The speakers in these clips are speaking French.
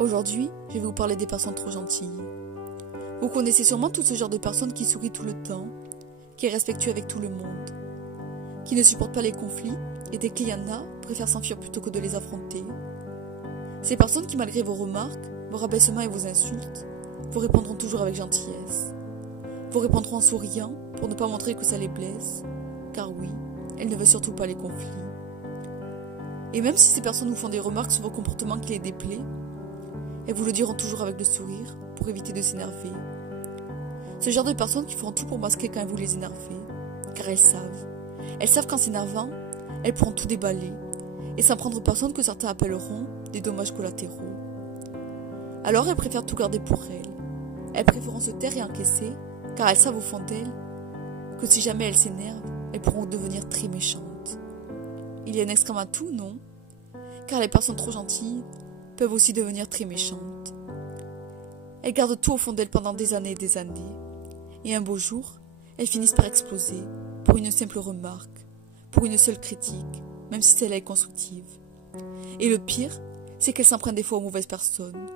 Aujourd'hui, je vais vous parler des personnes trop gentilles. Vous connaissez sûrement tout ce genre de personnes qui sourient tout le temps, qui est respectueux avec tout le monde, qui ne supportent pas les conflits et dès qu'il y en a, préfèrent s'enfuir plutôt que de les affronter. Ces personnes qui, malgré vos remarques, vos rabaissements et vos insultes, vous répondront toujours avec gentillesse. Vous répondront en souriant pour ne pas montrer que ça les blesse, car oui, elles ne veulent surtout pas les conflits. Et même si ces personnes vous font des remarques sur vos comportements qui les déplaient, elles vous le diront toujours avec le sourire pour éviter de s'énerver. Ce genre de personnes qui feront tout pour masquer quand vous les énervez, car elles savent. Elles savent qu'en s'énervant, elles pourront tout déballer, et sans prendre personne que certains appelleront des dommages collatéraux. Alors elles préfèrent tout garder pour elles. Elles préfèrent se taire et encaisser, car elles savent au fond d'elles que si jamais elles s'énervent, elles pourront devenir très méchantes. Il y a un extrême à tout, non? Car les personnes trop gentilles peuvent aussi devenir très méchantes. Elles gardent tout au fond d'elles pendant des années et des années. Et un beau jour, elles finissent par exploser, pour une simple remarque, pour une seule critique, même si celle-là est constructive. Et le pire, c'est qu'elles s'en prennent des fois aux mauvaises personnes.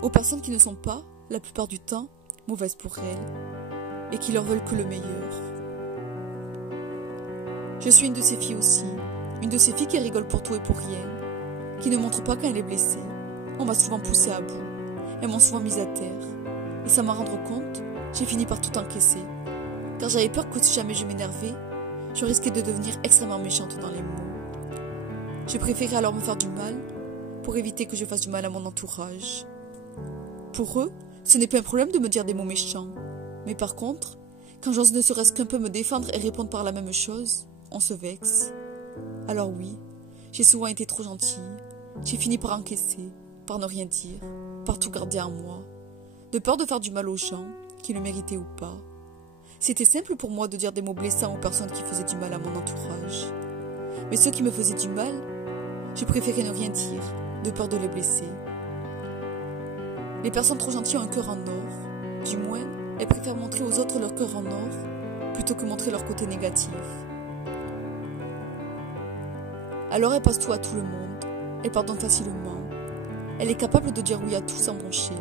Aux personnes qui ne sont pas, la plupart du temps, mauvaises pour elles, et qui leur veulent que le meilleur. Je suis une de ces filles aussi, une de ces filles qui rigole pour tout et pour rien, qui ne montre pas quand elle est blessée. On m'a souvent poussée à bout, elles m'ont souvent mise à terre, et sans m'en rendre compte, j'ai fini par tout encaisser, car j'avais peur que si jamais je m'énervais, je risquais de devenir extrêmement méchante dans les mots. J'ai préféré alors me faire du mal, pour éviter que je fasse du mal à mon entourage. Pour eux, ce n'est pas un problème de me dire des mots méchants, mais par contre, quand j'ose ne serait-ce qu'un peu me défendre et répondre par la même chose, on se vexe. Alors oui, j'ai souvent été trop gentille, j'ai fini par encaisser, par ne rien dire, par tout garder en moi, de peur de faire du mal aux gens, qui le méritaient ou pas. C'était simple pour moi de dire des mots blessants aux personnes qui faisaient du mal à mon entourage. Mais ceux qui me faisaient du mal, j'ai préféré ne rien dire, de peur de les blesser. Les personnes trop gentilles ont un cœur en or, du moins, elles préfèrent montrer aux autres leur cœur en or, plutôt que montrer leur côté négatif. Alors elle passe tout à tout le monde, elle pardonne facilement, elle est capable de dire oui à tout sans broncher.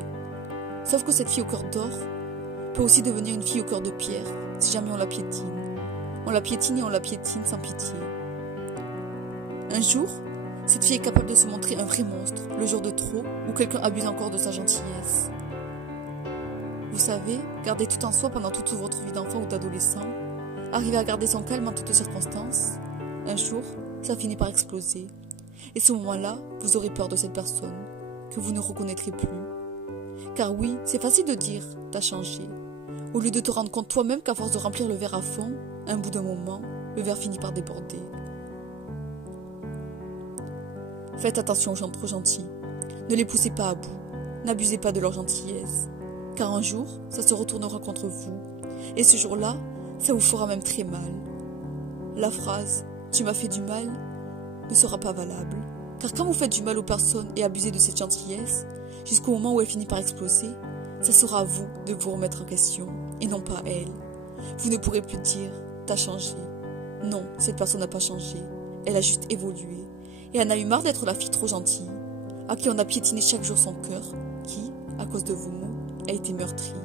Sauf que cette fille au cœur d'or peut aussi devenir une fille au cœur de pierre, si jamais on la piétine. On la piétine et on la piétine sans pitié. Un jour, cette fille est capable de se montrer un vrai monstre, le jour de trop, où quelqu'un abuse encore de sa gentillesse. Vous savez, garder tout en soi pendant toute votre vie d'enfant ou d'adolescent, arriver à garder son calme en toutes circonstances, un jour, ça finit par exploser. Et ce moment-là, vous aurez peur de cette personne, que vous ne reconnaîtrez plus. Car oui, c'est facile de dire « t'as changé », au lieu de te rendre compte toi-même qu'à force de remplir le verre à fond, à un bout d'un moment, le verre finit par déborder. Faites attention aux gens trop gentils. Ne les poussez pas à bout. N'abusez pas de leur gentillesse. Car un jour, ça se retournera contre vous. Et ce jour-là, ça vous fera même très mal. La phrase « tu m'as fait du mal » ne sera pas valable. Car quand vous faites du mal aux personnes et abusez de cette gentillesse, jusqu'au moment où elle finit par exploser, ça sera à vous de vous remettre en question, et non pas à elle. Vous ne pourrez plus dire « t'as changé ». Non, cette personne n'a pas changé. Elle a juste évolué. Et elle en a eu marre d'être la fille trop gentille, à qui on a piétiné chaque jour son cœur, qui, à cause de vos mots, a été meurtrie.